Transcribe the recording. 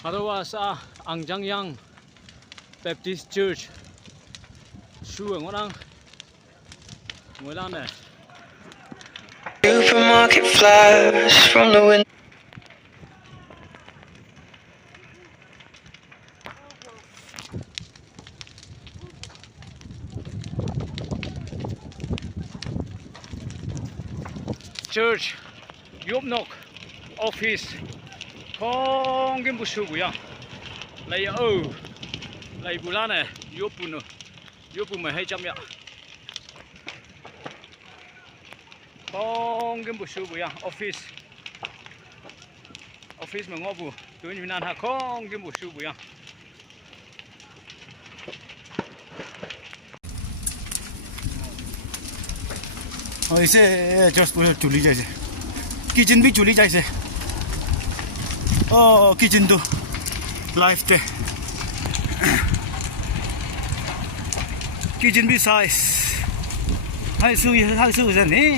Harawa sa Angjangyang Baptist Church Burned ngồi lan này. Supermarket flash from the window. Church yop nok office không cái bút sưu bùa lấy lấy bù lan này yop bù mày hay chăm nhở không cái bút sưu bùa office mà ngõ bù tôi nhìn nan ha không cái bút sưu bùa इसे just चुली जाए kitchen भी चुली जाए kitchen तो life थे kitchen भी size high सू नहीं